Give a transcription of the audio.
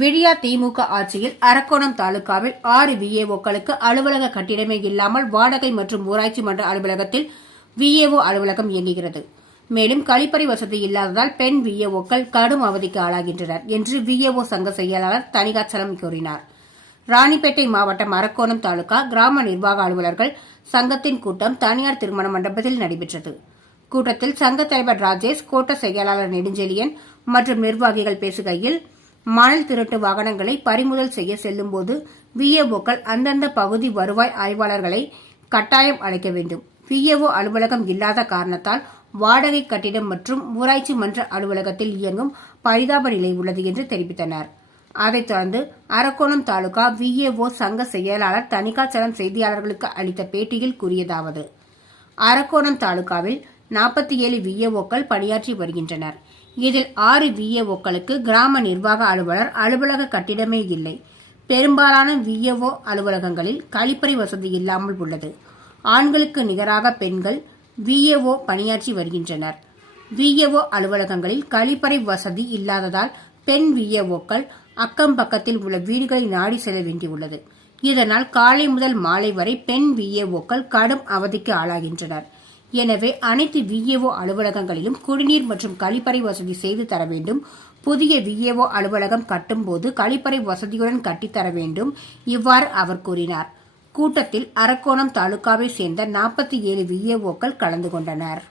விழியா திமுக ஆட்சியில் அரக்கோணம் தாலுகாவில் ஆறு விஏஓக்களுக்கு அலுவலக கட்டிடமே இல்லாமல் வாடகை மற்றும் ஊராட்சி மன்ற அலுவலகத்தில் விஏஓ அலுவலகம் இயங்குகிறது. மேலும் கழிப்பறை வசதி இல்லாததால் பெண் விஏஓக்கள் கடும் அவதிக்கு ஆளாகின்றனர் என்று விஏஓ சங்க செயலாளர் தனிகாச்சலம் கூறினார். ராணிப்பேட்டை மாவட்டம் அரக்கோணம் தாலுகா கிராம நிர்வாக அலுவலர்கள் சங்கத்தின் கூட்டம் தனியார் திருமண மண்டபத்தில் நடைபெற்றது. கூட்டத்தில் சங்க தலைவர் ராஜேஷ் கோட்ட செயலாளர் நெடுஞ்செழியன் மற்றும் நிர்வாகிகள் பேசுகையில் மணல் திருட்டு வாகனங்களை பறிமுதல் செய்ய செல்லும்போது விஏஓக்கள் அந்தந்த பகுதி வருவாய் ஆய்வாளர்களை கட்டாயம் அழைக்க வேண்டும். விஏஓ அலுவலகம் இல்லாத காரணத்தால் வாடகை கட்டிடம் மற்றும் ஊராட்சி மன்ற அலுவலகத்தில் இயங்கும் பரிதாப நிலை உள்ளது என்று தெரிவித்தனர். அதைத் தொடர்ந்து அரக்கோணம் தாலுகா விஏஓ சங்க செயலாளர் தணிகாச்சலம் செய்தியாளர்களுக்கு அளித்த பேட்டியில் கூறியதாவது. அரக்கோணம் தாலுகாவில் நாற்பத்தி ஏழு விஏஓக்கள் பணியாற்றி வருகின்றனர். இதில் ஆறு விஏஓக்களுக்கு கிராம நிர்வாக அலுவலர் அலுவலக கட்டிடமே இல்லை. பெரும்பாலான விஏஓ அலுவலகங்களில் கழிப்பறை வசதி இல்லாமல் உள்ளது. ஆண்களுக்கு நிகராக பெண்கள் விஏஓ பணியாற்றி வருகின்றனர். விஏஓ அலுவலகங்களில் கழிப்பறை வசதி இல்லாததால் பெண் விஏஓக்கள் அக்கம் பக்கத்தில் உள்ள வீடுகளை நாடி செல்ல வேண்டியுள்ளது. இதனால் காலை முதல் மாலை வரை பெண் விஏஓக்கள் கடும் அவதிக்கு ஆளாகின்றனர். எனவே அனைத்து விஏஓ அலுவலகங்களிலும் குடிநீர் மற்றும் கழிப்பறை வசதி செய்து தர வேண்டும். புதிய விஏஓ அலுவலகம் கட்டும்போது கழிப்பறை வசதியுடன் கட்டித்தர வேண்டும் இவ்வாறு அவர் கூறினார். கூட்டத்தில் அரக்கோணம் தாலுகாவை சேர்ந்த நாற்பத்தி ஏழு விஏஓக்கள் கலந்து கொண்டனர்.